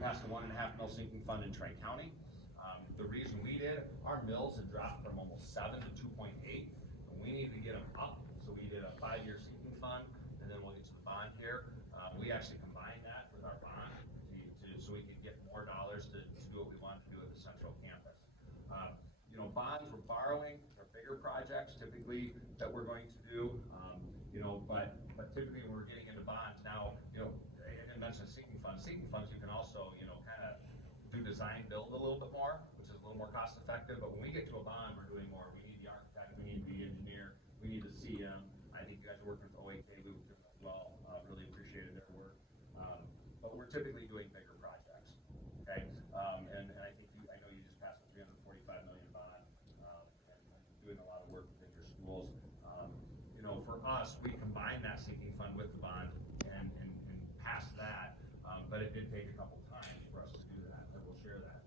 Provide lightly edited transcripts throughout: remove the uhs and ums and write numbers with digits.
passed a $1.5 mil sinking fund in Tri-County. The reason we did, our mills had dropped from almost 7 to 2.8, and we needed to get them up, so we did a 5-year sinking fund, and then we'll get to the bond here. We actually combined that with our bond so we could get more dollars to do what we wanted to do at the central campus. You know, bonds we're borrowing, they're bigger projects typically that we're going to do, you know, but typically when we're getting into bonds now, you know, I didn't mention sinking funds. Sinking funds you can also, you know, kind of do design build a little bit more, which is a little more cost effective, but when we get to a bond, we're doing more. We need the architect, we need the engineer, we need the CM. I think you guys are working with OAK, we worked with them as well, really appreciated their work. But we're typically doing bigger projects, okay? And I think I know you just passed a $345 million bond, and doing a lot of work within your schools. You know, for us, we combined that sinking fund with the bond and passed that, but it did take a couple times for us to do that, and we'll share that.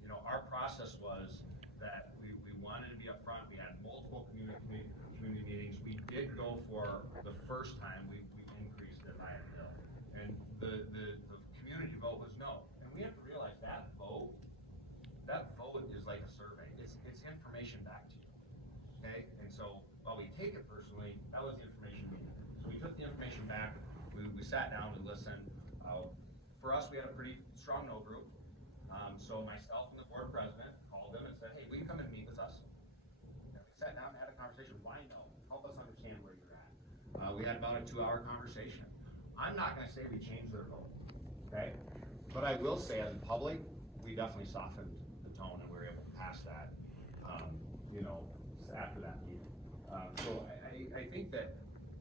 You know, our process was that we wanted to be upfront. We had multiple community meetings. We did go for the first time, we increased it by a mil. And the community vote was no. And we have to realize that vote is like a survey. It's information back to you. Okay? And so while we take it personally, that was the information we needed. So we took the information back, we sat down, we listened. For us, we had a pretty strong no group. So myself and the board president called them and said, hey, will you come and meet with us? And we sat down and had a conversation. Why no? Help us understand where you're at. We had about a 2-hour conversation. I'm not going to say we changed their vote, okay? But I will say, as in public, we definitely softened the tone, and we were able to pass that, you know, after that meeting. So I think that,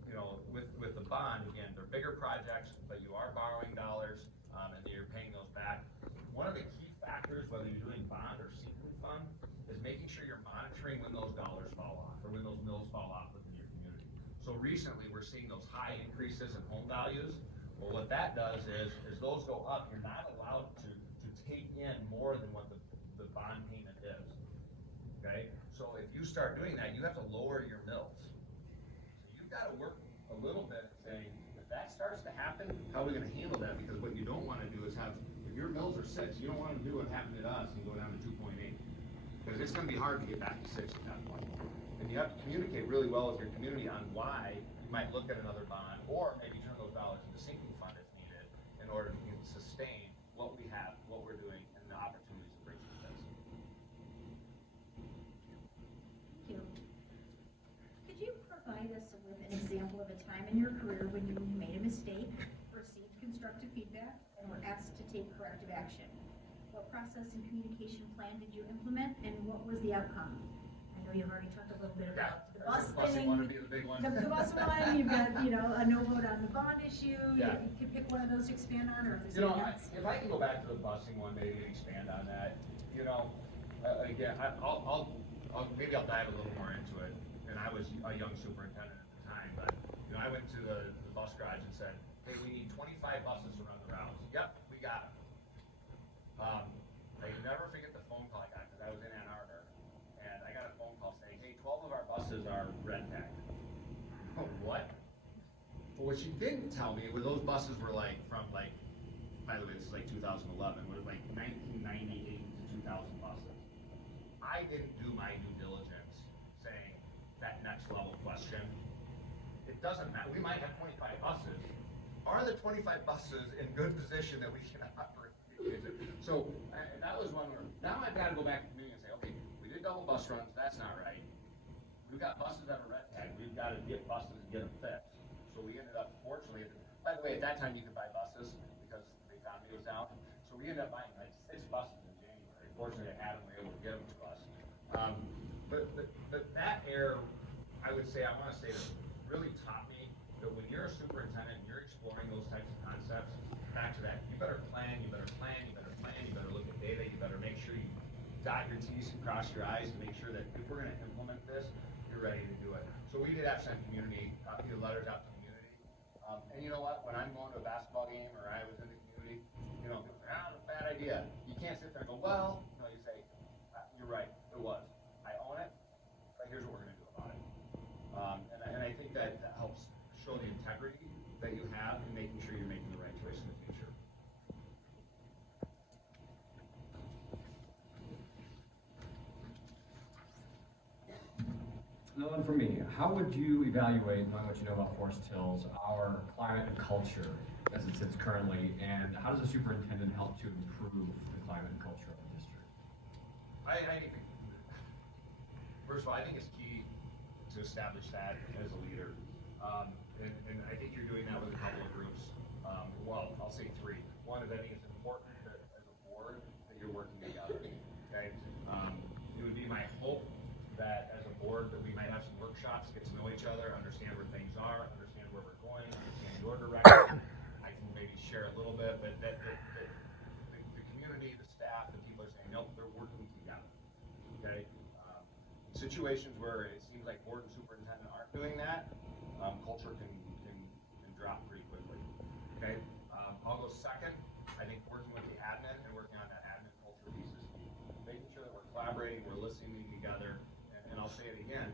you know, with the bond, again, they're bigger projects, but you are borrowing dollars, and you're paying those back. One of the key factors, whether you're doing bond or sinking fund, is making sure you're monitoring when those dollars fall off, or when those mills fall off within your community. So recently, we're seeing those high increases in home values. Well, what that does is those go up, you're not allowed to take in more than what the bond payment is, okay? So if you start doing that, you have to lower your mills. So you've got to work a little bit and say, if that starts to happen, how are we gonna handle that? Because what you don't wanna do is have, if your mills are 6, you don't wanna do what happened to us and go down to 2.8. Because it's gonna be hard to get back to 6 at that point. And you have to communicate really well with your community on why you might look at another bond, or maybe turn those dollars into sinking fund if needed, in order to sustain what we have, what we're doing, and the opportunities it brings with us. Thank you. Could you provide us with an example of a time in your career when you made a mistake, received constructive feedback, and were asked to take corrective action? What process and communication plan did you implement, and what was the outcome? I know you've already talked a little bit about the bus thing. One would be the big one. The bus one, you've got, you know, a no vote on the bond issue. Yeah. You can pick one of those to expand on, or if there's You know, anything else. if I can go back to the busing one, maybe and expand on that. You know, again, I'll maybe I'll dive a little more into it. And I was a young superintendent at the time, but you know, I went to the bus garage and said, hey, we need 25 buses to run the routes. Yep, we got them. I never forget the phone call I got, because I was in Ann Arbor, and I got a phone call saying, hey, 12 of our buses are red tagged. Oh, what? But what she didn't tell me was those buses were like from like, by the way, this is like 2011, were like 1998 to 2000 buses. I didn't do my due diligence saying that next level question. It doesn't matter, we might have 25 buses. Are the 25 buses in good position that we can operate? So, and that was one where, now I've got to go back to the meeting and say, okay, we did double bus runs, that's not right. We've got buses that are red tagged, we've got to get buses and get them fixed. So we ended up, fortunately, by the way, at that time you could buy buses because the economy was down. So we ended up buying like 6 buses in January. Fortunately, I had them, we were able to get them to us. But that error, I would say, I want to say that really taught me that when you're a superintendent and you're exploring those types of concepts, back to that, you better plan, you better plan, you better plan, you better look at data, you better make sure you dot your T's and cross your I's to make sure that if we're going to implement this, you're ready to do it. So we did have sent community, letters out to community. And you know what, when I'm going to a basketball game or I was in the community, you know, people say, it's a bad idea. You can't sit there and go, well, no, you say, you're right, it was. I own it, but here's what we're going to do about it. And I think that helps show the integrity that you have in making sure you're making the right choice in the future. Another one for me. How would you evaluate, knowing what you know about Forest Hills, our climate and culture as it sits currently, and how does the superintendent help to improve the climate and culture of the district? I first of all, I think it's key to establish that as a leader. And I think you're doing that with a couple of groups. Well, I'll say three. One is I think it's important that as a board that you're working together. Okay. It would be my hope that as a board that we might have some workshops, get to know each other, understand where things are, understand where we're going, understand your direction. I can maybe share a little bit, but that the community, the staff, the people are saying, nope, they're working together. Okay. Situations where it seems like board and superintendent aren't doing that, culture can drop pretty quickly. Okay. I'll go second. I think working with the admin and working on that admin culture piece is key. Making sure that we're collaborating, we're listening together, and I'll say it again.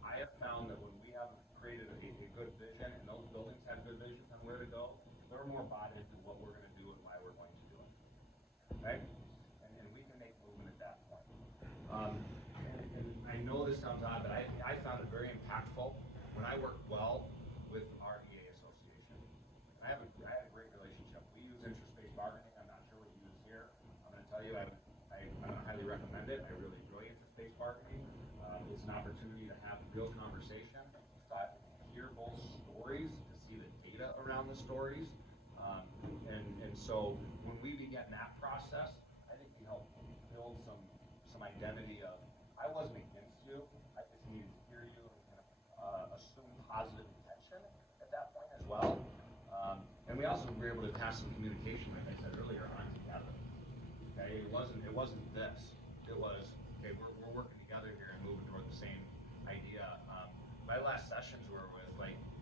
I have found that when we have created a good vision and those buildings have good visions on where to go, they're more bought into what we're going to do and why we're going to do it. Okay? And we can make movement at that point. And I know this sounds odd, but I found it very impactful when I worked well with our EA association. I had a great relationship. We use interest-based bargaining. I'm not sure what you use here. I'm going to tell you, I highly recommend it. I really enjoy interest-based bargaining. It's an opportunity to have real conversation, to hear both stories, to see the data around the stories. And so when we began that process, I think we helped build some identity of, I wasn't against you, I just needed to hear you and kind of assume positive intention at that point as well. And we also were able to pass some communication, like I said earlier, on together. Okay, it wasn't this. It was, okay, we're working together here and moving toward the same idea. My last sessions were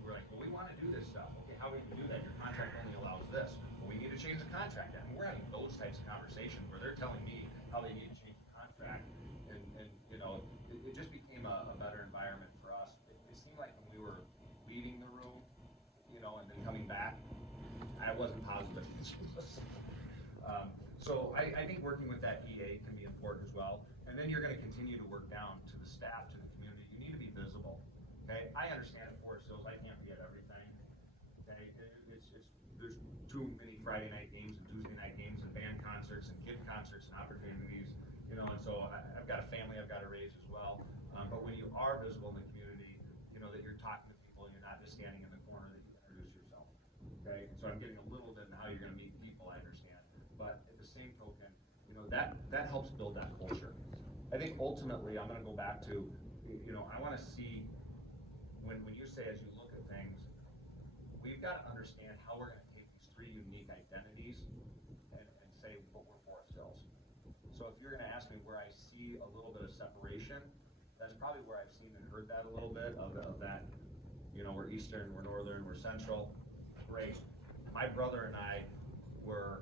like, well, we want to do this stuff. Okay, how we can do that? Your contract only allows this. Well, we need to change the contract. I mean, we're having those types of conversations where they're telling me how they need to change the contract, and you know, it just became a better environment for us. It seemed like when we were leaving the room, you know, and then coming back, I wasn't positive. So I think working with that EA can be important as well. And then you're going to continue to work down to the staff, to the community. You need to be visible. Okay, I understand at Forest Hills, I can't be at everything. Okay, there's too many Friday night games and Tuesday night games and band concerts and kid concerts and opportunities. You know, and so I've got a family I've got to raise as well. But when you are visible in the community, you know that you're talking to people and you're not just standing in the corner, that you introduce yourself. Okay, and so I'm getting a little bit in how you're going to meet people, I understand. But at the same token, you know, that helps build that culture. I think ultimately, I'm going to go back to, you know, I want to see, when you say as you look at things, we've got to understand how we're going to take these three unique identities and say, but we're Forest Hills. So if you're going to ask me where I see a little bit of separation, that's probably where I've seen and heard that a little bit of that, you know, we're Eastern, we're Northern, we're Central. Great. My brother and I were,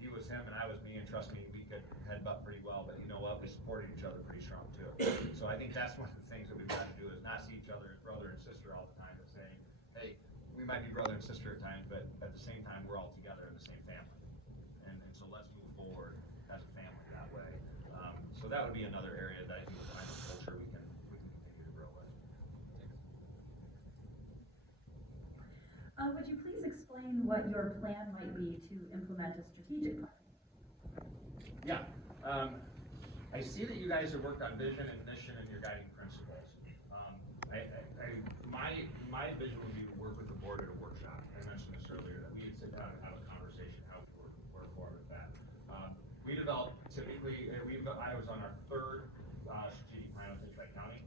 he was him and I was me, and trust me, we could headbutt pretty well, but you know what, we supported each other pretty strong too. So I think that's one of the things that we've got to do, is not see each other as brother and sister all the time, but saying, hey, we might be brother and sister at times, but at the same time, we're all together in the same family. And so let's move forward as a family that way. So that would be another area that I think with climate culture we can continue to grow with. Would you please explain what your plan might be to implement a strategic plan? Yeah. I see that you guys have worked on vision and mission and your guiding principles. My vision would be to work with the board at a workshop. I mentioned this earlier, that we would sit down and have a conversation how we work forward with that. We develop typically, I was on our third strategic plan with Tri-County.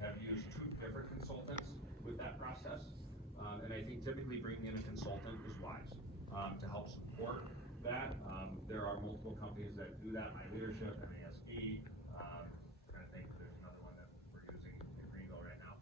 Have used two different consultants with that process. And I think typically bringing in a consultant is wise to help support that. There are multiple companies that do that. My leadership, MASD, trying to think if there's another one that we're using in Greenville right now.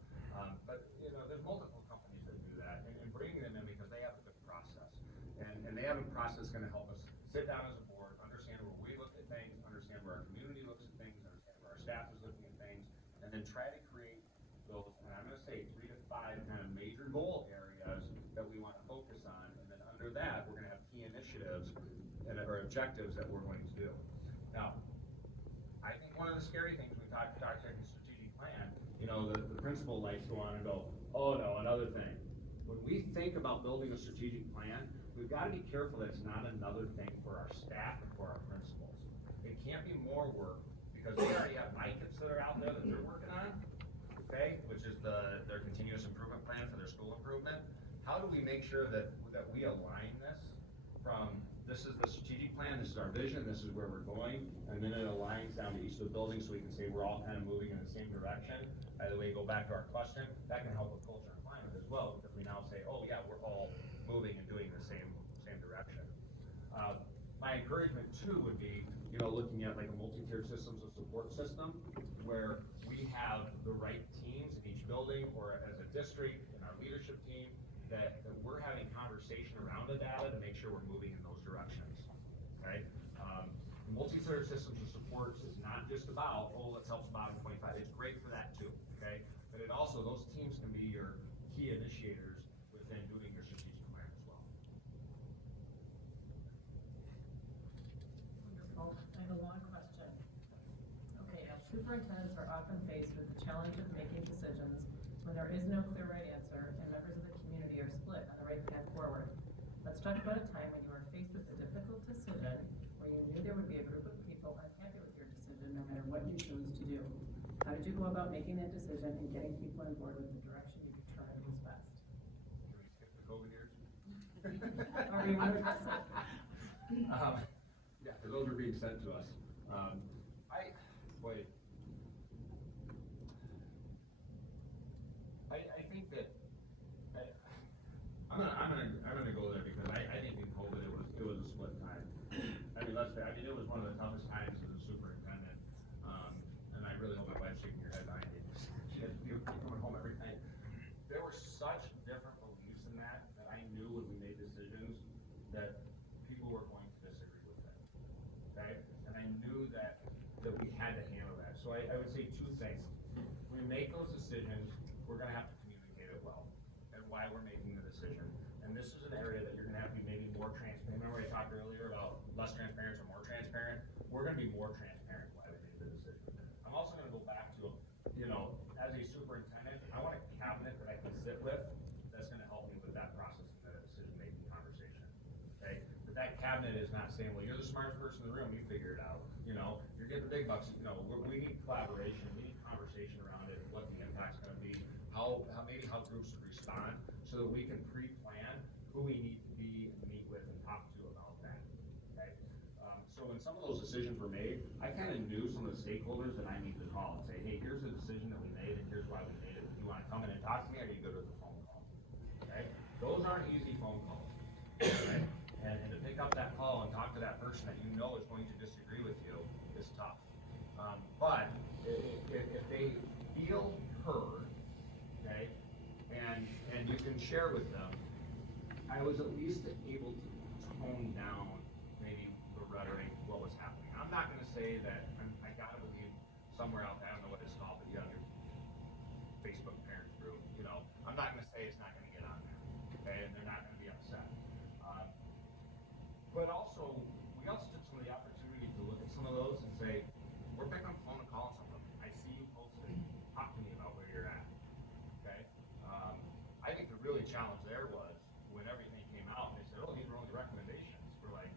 But you know, there's multiple companies that do that, and bringing them in because they have a good process, and they have a process going to help us sit down as a board, understand where we look at things, understand where our community looks at things, understand where our staff is looking at things, and then try to create those, and I'm going to say 3 to 5 kind of major goal areas that we want to focus on, and then under that, we're going to have key initiatives or objectives that we're going to do. Now, I think one of the scary things when we talk about a strategic plan you know, the principal likes to go on and go, oh no, another thing. When we think about building a strategic plan, we've gotta be careful that it's not another thing for our staff and for our principals. It can't be more work, because they already have MICAs that are out there that they're working on, okay, which is their continuous improvement plan for their school improvement. How do we make sure that we align this from, this is the strategic plan, this is our vision, this is where we're going, and then it aligns down to each of the buildings so we can say we're all kind of moving in the same direction. By the way, go back to our question, that can help with culture and climate as well, because we now say, oh yeah, we're all moving and doing the same direction. My encouragement too would be, you know, looking at like a multi-tiered systems of support system, where we have the right teams in each building or as a district in our leadership team, that we're having conversation around the data to make sure we're moving in those directions, right? Multi-tiered systems of support is not just about, oh, let's help the bottom 25. It's great for that too, okay? But it also, those teams can be your key initiators within doing your strategic plan as well. Wonderful. I have a long question. Okay, now superintendents are often faced with the challenge of making decisions when there is no clear right answer and members of the community are split on the right path forward. Let's talk about a time when you were faced with a difficult decision where you knew there would be a group of people unhappy with your decision no matter what you chose to do. How did you go about making that decision and getting people on board with the direction you determined was best? Can we skip the COVID years? Or you wanna address it? Yeah, because those are being sent to us. I think that, I'm gonna go there because I think in COVID it was a split time. I mean, it was one of the toughest times as a superintendent, and I really hope my wife's shaking her head behind me. She had to be coming home every night. There were such different beliefs in that I knew when we made decisions that people were going to disagree with it, okay? And I knew that we had to handle that. So I would say two things. When we make those decisions, we're gonna have to communicate it well, and why we're making the decision. And this is an area that you're gonna have to be maybe more transparent. Remember I talked earlier about less transparent or more transparent? We're gonna be more transparent why we made the decision. I'm also gonna go back to, you know, as a superintendent, I want a cabinet that I can sit with that's gonna help me with that process and that decision-making conversation, okay? But that cabinet is not saying, well, you're the smartest person in the room, you figure it out, you know? You're getting the big bucks, you know, we need collaboration, we need conversation around it, what the impact's gonna be, how groups respond, so that we can pre-plan who we need to be and meet with and talk to about that, okay? So when some of those decisions were made, I kind of knew some of the stakeholders that I needed to call and say, hey, here's the decision that we made and here's why we made it. You wanna come in and talk to me, or are you good with the phone call? Okay? Those aren't easy phone calls, okay? And to pick up that call and talk to that person that you know is going to disagree with you is tough. But if they feel heard, okay, and you can share with them, I was at least able to tone down maybe the rhetoric, what was happening. I'm not gonna say that, I gotta believe somewhere out there, I don't know what it's called, but you have your Facebook parents group, you know, I'm not gonna say it's not gonna get on there, okay, and they're not gonna be upset. But also, we also took some of the opportunity to look at some of those and say, we're picking up the phone and calling some of them. I see you posted, talk to me about where you're at, okay? I think the really challenge there was when everything came out and they said, oh, these are only recommendations. We're like,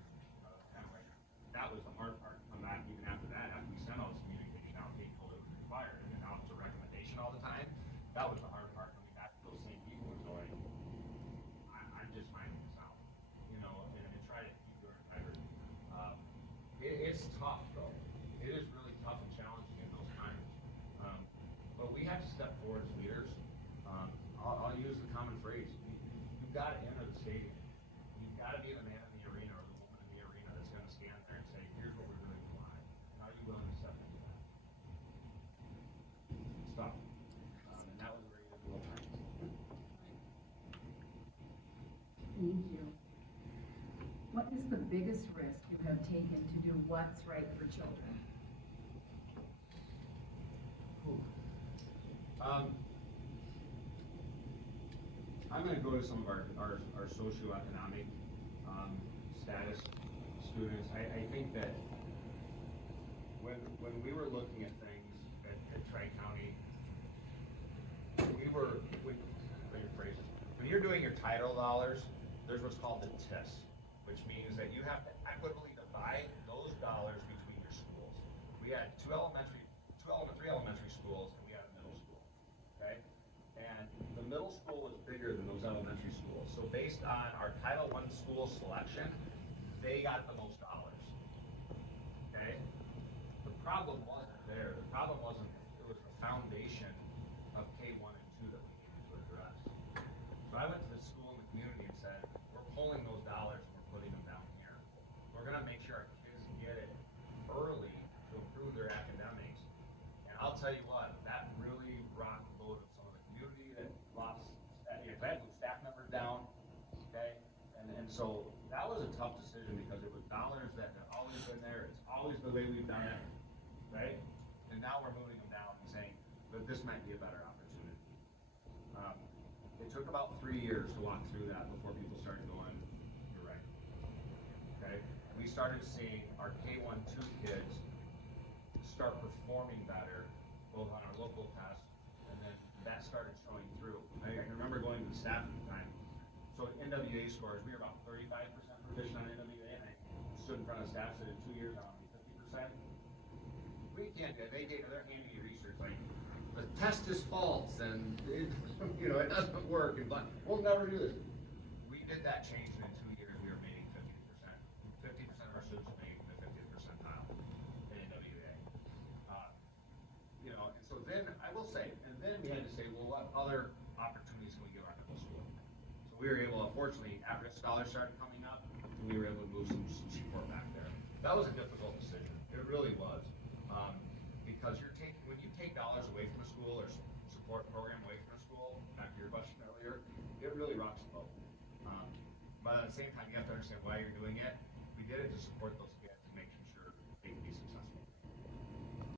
kind of like, that was the hard part. I'm not even after that, after we sent all this communication out, Kate told it was required, and now it's a recommendation all the time. That was the hard part when we got to those same people and going, I'm just finding this out, you know, and try to keep your integrity. It's tough though. It is really tough and challenging in those times. But we have to step forward as leaders. I'll use the common phrase. You've got to enter the stadium. You've got to be the man in the arena or the woman in the arena that's going to stand there and say, here's what we really want. How are you willing to step into that? It's tough. And that was very difficult times. Thank you. What is the biggest risk you have taken to do what's right for children? I'm going to go to some of our socioeconomic status students. I think that when we were looking at things at Tri-County, let me rephrase this. When you're doing your title dollars, there's what's called the TIS, which means that you have to equitably divide those dollars between your schools. We had three elementary schools, and we had a middle school, okay? And the middle school was bigger than those elementary schools, so based on our Title I school selection, they got the most dollars, okay? The problem wasn't there, the problem wasn't, it was the foundation of K1 and 2 that we needed to address. So I went to the school in the community and said, we're pulling those dollars and we're putting them down here. We're gonna make sure our kids get it early to improve their academics. And I'll tell you what, that really rocked the boat of some of the community that lost, I had to move staff members down, okay? And so that was a tough decision because it was dollars that have always been there, it's always the way we've done it, right? And now we're moving them down and saying that this might be a better opportunity. It took about 3 years to walk through that before people started going, you're right. Okay? And we started seeing our K1, 2 kids start performing better, both on our local tests, and then that started showing through. I remember going to the staff at the time. So NWA scores, we were about 35% proficient on NWA, and I stood in front of staff, said in 2 years, I'll be 50%. We can't do it. They're handing you research like, the test is false, and it, it doesn't work, and we'll never do this. We did that change, and in 2 years, we were making 50%. 50% of our students were making the 50th percentile in NWA. And so then, I will say, and then we had to say, well, what other opportunities can we give our middle school? So we were able, unfortunately, at-risk scholars started coming up, and we were able to move some support back there. That was a difficult decision. It really was. Because when you take dollars away from a school or support program away from a school, back to your question earlier, it really rocks the boat. But at the same time, you have to understand why you're doing it. We did it to support those